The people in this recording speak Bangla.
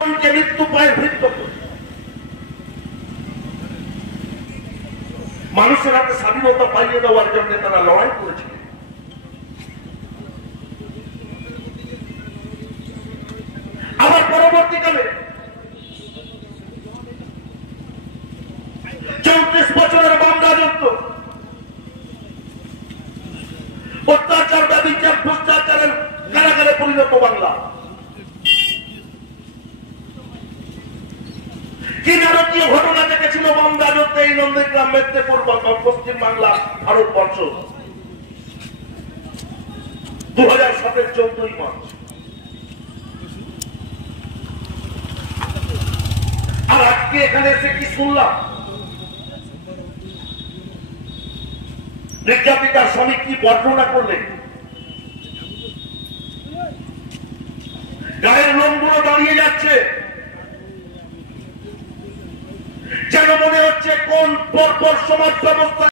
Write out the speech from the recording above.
মৃত্যু পায় মৃত্যু মানুষের হাতে স্বাধীনতা পাইয়ে দেওয়ার জন্য তারা লড়াই করেছিল। আবার পরবর্তীকালে 34 বছরের বাম রাজত্ব, অত্যাচার, ব্যভিচার, ভ্রষ্টাচারের কারাগারে পরিণত বাংলা। কি নারকীয় ঘটনা দেখেছিল বাম রাজত্বে এই নন্দীগ্রাম, মেদিনীপুর, পশ্চিম বাংলা, ভারতবর্ষ। 2007 14ই মার্চ। আর আজকে এখানে এসে কি শুনলাম, নির্যাতিতার স্বামী কি বর্ণনা করলেন, গায়ের লোমগুলো দাঁড়িয়ে যাচ্ছে, যেন মনে হচ্ছে কোন পরপর সমাজ ব্যবস্থা